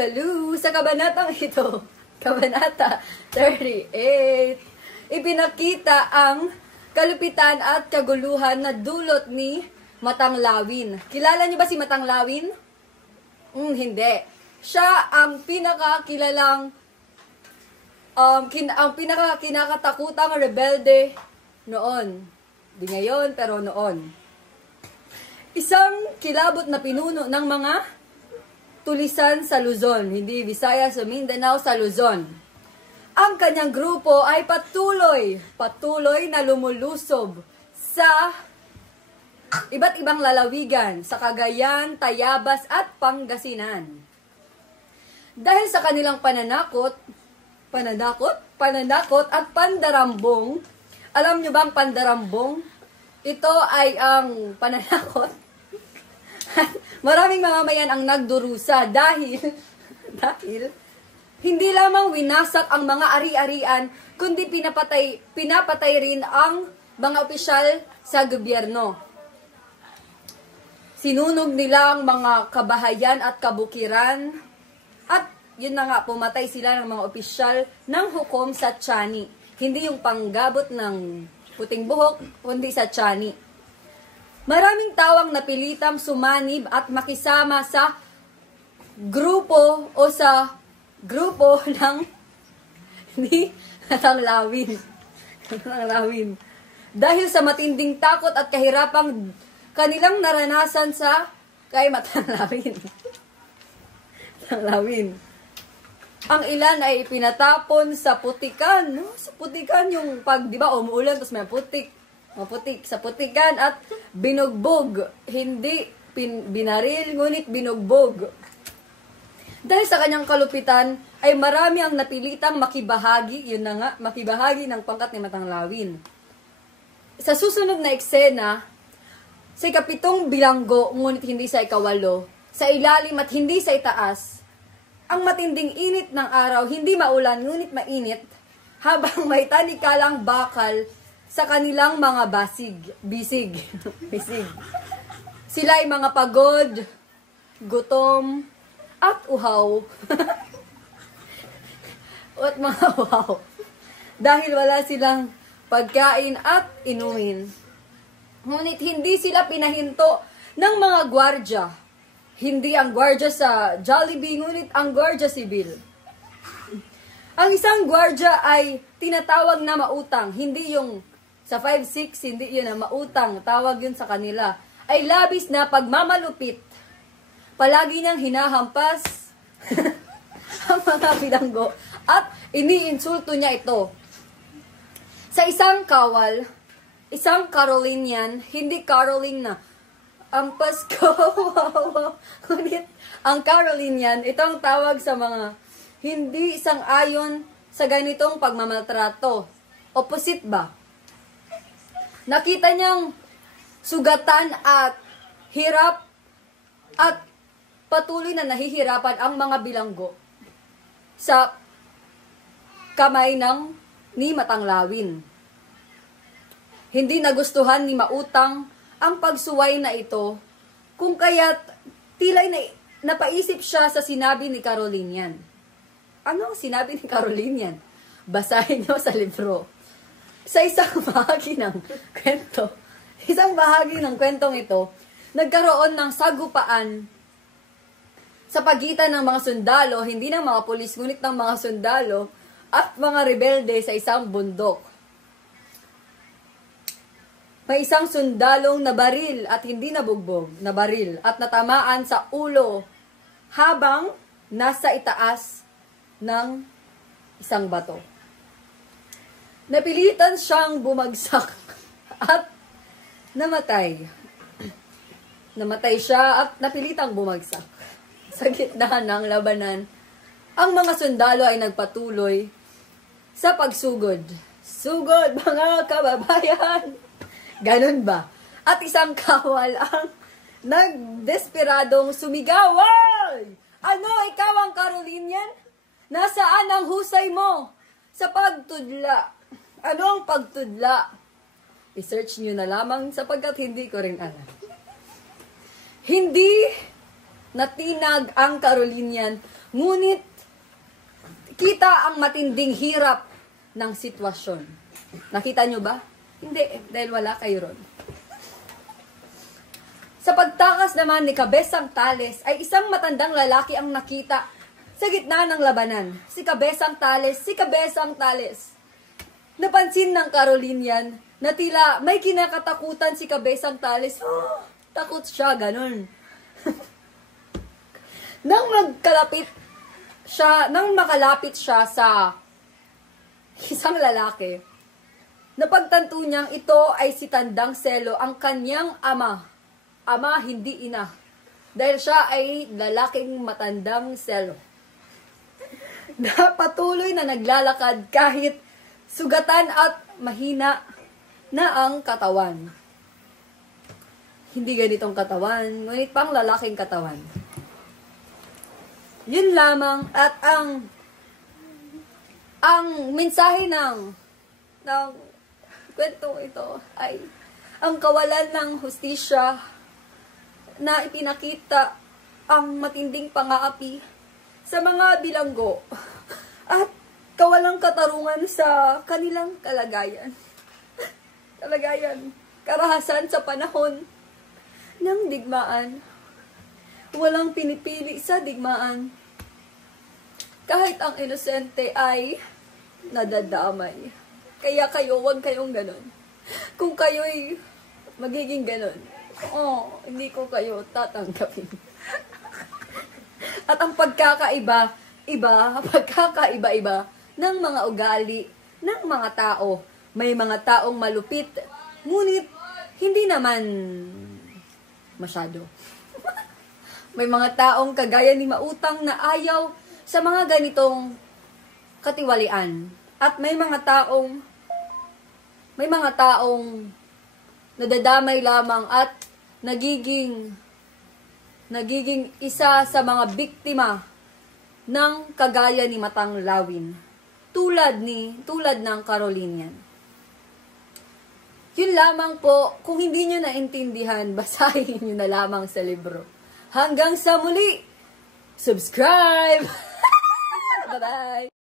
Hallelujah! Sa kabanatang ito, Kabanata 38, ipinakita ang kalupitan at kaguluhan na dulot ni Matanglawin. Kilala niyo ba si Matanglawin? Hindi. Siya ang pinakakilalang, ang pinakakinakatakutang rebelde noon. Di ngayon, pero noon. Isang kilabot na pinuno ng mga tulisan sa Luzon, hindi Visayas o Mindanao, sa Luzon. Ang kanyang grupo ay patuloy na lumulusob sa iba't ibang lalawigan sa Cagayan, Tayabas at Pangasinan. Dahil sa kanilang pananakot at pandarambong, alam nyo ba ang pandarambong? Ito ay ang pananakot. Maraming mamamayan ang nagdurusa dahil hindi lamang winasak ang mga ari-arian, kundi pinapatay rin ang mga opisyal sa gobyerno. Sinunog nila ang mga kabahayan at kabukiran, at yun na nga, pumatay sila ng mga opisyal ng hukom sa Tiani. Hindi yung panggabot ng puting buhok, kundi sa Tiani. Maraming tawang napilitang sumanib at makisama sa grupo ng ni Matanglawin. Dahil sa matinding takot at kahirapang kanilang naranasan kay Matanglawin. Ang ilan ay pinatapon sa putikan. No? Sa putikan yung di ba, umuulan, tapos may maputik sa putikan at binugbog. Hindi binaril, ngunit binugbog. Dahil sa kanyang kalupitan, ay marami ang napilitang makibahagi, yun na nga, makibahagi ng pangkat ni Matanglawin. Sa susunod na eksena, sa ikapitong bilanggo, ngunit hindi sa ikawalo, sa ilalim at hindi sa itaas, ang matinding init ng araw, hindi maulan, ngunit mainit, habang may tanikalang bakal sa kanilang mga bisig. Sila ay mga pagod, gutom, at uhaw. At mga uhaw. Dahil wala silang pagkain at inumin. Ngunit hindi sila pinahinto ng mga gwardya. Hindi ang gwardya sa Jollibee, ngunit ang gwardya sibil. Ang isang gwardya ay tinatawag na mautang, hindi yung sa 5-6, hindi yun na mautang, tawag yun sa kanila, ay labis na pagmamalupit. Palagi niyang hinahampas ang mga bilanggo at iniinsulto niya ito. Sa isang kawal, isang Carolinian, hindi Caroline na, ang Pasko, ngunit ang Carolinian, itong tawag sa mga hindi isang ayon sa ganitong pagmamaltrato. Opposite ba? Nakita niyang sugatan at hirap at patuloy na nahihirapan ang mga bilanggo sa kamay ni Matanglawin. Hindi nagustuhan ni Mautang ang pagsuway na ito, kung kaya't tila'y napaisip siya sa sinabi ni Carolinian. Ano ang sinabi ni Carolinian? Basahin niyo sa libro. Sa isang bahagi ng kwentong ito, nagkaroon ng sagupaan sa pagitan ng mga sundalo, hindi ng mga pulis, ngunit ng mga sundalo at mga rebelde sa isang bundok. May isang sundalong nabaril at hindi nabugbog, nabaril at natamaan sa ulo habang nasa itaas ng isang bato. Napilitan siyang bumagsak at namatay. Namatay siya at napilitang bumagsak. Sa gitna ng labanan, ang mga sundalo ay nagpatuloy sa pagsugod. Sugod, mga kababayan! Ganun ba? At isang kawal ang nagdesperadong sumigaway! Ano, ikaw ang Carolinian? Nasaan ang husay mo sa pagtudla? Ano ang pagtudla? I-search nyo na lamang sapagkat hindi ko rin alam. Hindi natinag ang Carolinian, Ngunit, kita ang matinding hirap ng sitwasyon. Nakita nyo ba? Hindi, dahil wala kayo ron. Sa pagtakas naman ni Kabesang Tales, ay isang matandang lalaki ang nakita sa gitna ng labanan. Si Kabesang Tales. Napansin ng Carolinian na tila may kinakatakutan si Kabesang Tales. Takot siya, ganun. Nang makalapit siya sa isang lalaki, napagtanto niyang ito ay si Tandang Selo, ang kanyang ama. Ama, hindi ina. Dahil siya ay lalaking matandang Selo. Na patuloy na naglalakad kahit sugatan at mahina na ang katawan. Hindi ganitong katawan, ngunit pang lalaking katawan. Yun lamang at ang mensahe ng kwentong ito ay ang kawalan ng hustisya na ipinakita ang matinding pang-aapi sa mga bilanggo at kawalang katarungan sa kanilang kalagayan. Karahasan sa panahon ng digmaan. Walang pinipili sa digmaan. Kahit ang inosente ay nadadamay. Kaya kayo, huwag kayong ganon. Kung kayo'y magiging ganon, hindi ko kayo tatanggapin. At ang pagkakaiba ng mga ugali ng mga tao. May mga taong malupit, ngunit hindi naman masyado. May mga taong kagaya ni Mautang na ayaw sa mga ganitong katiwalian. At may mga taong nadadamay lamang at nagiging isa sa mga biktima ng kagaya ni Matang Lawin. Tulad ng Carolinian. Yun lamang po, kung hindi nyo naintindihan, basahin nyo na lamang sa libro. Hanggang sa muli, subscribe! Bye-bye!